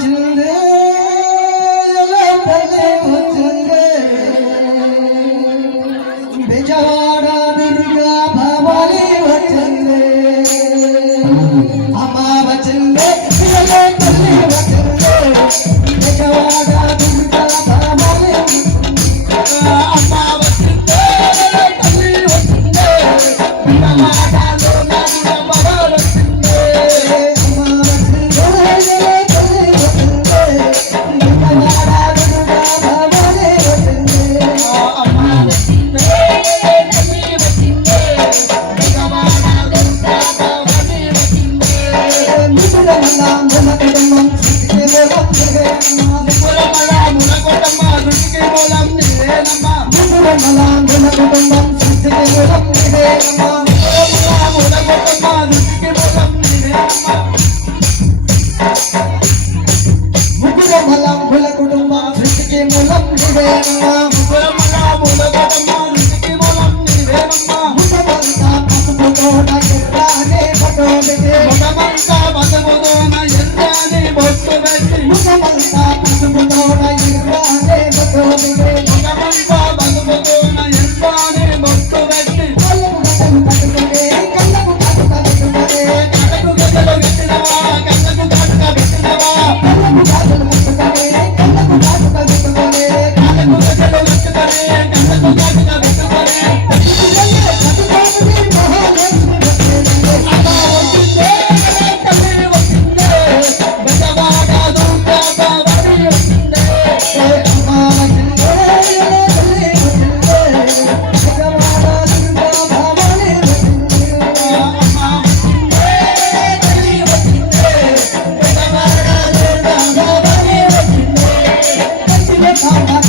వచ్చిందే తల్లి వచ్చిందే బెజవాడ దుర్గా భవాని వచ్చిందే అమ్మ వచ్చిందే తల్లి వచ్చిందే బెజవాడ దుర్గా భవాని అమ్మ వచ్చిందే తల్లి వచ్చిందే బెజవాడలో నా భవాని వచ్చిందే Come on.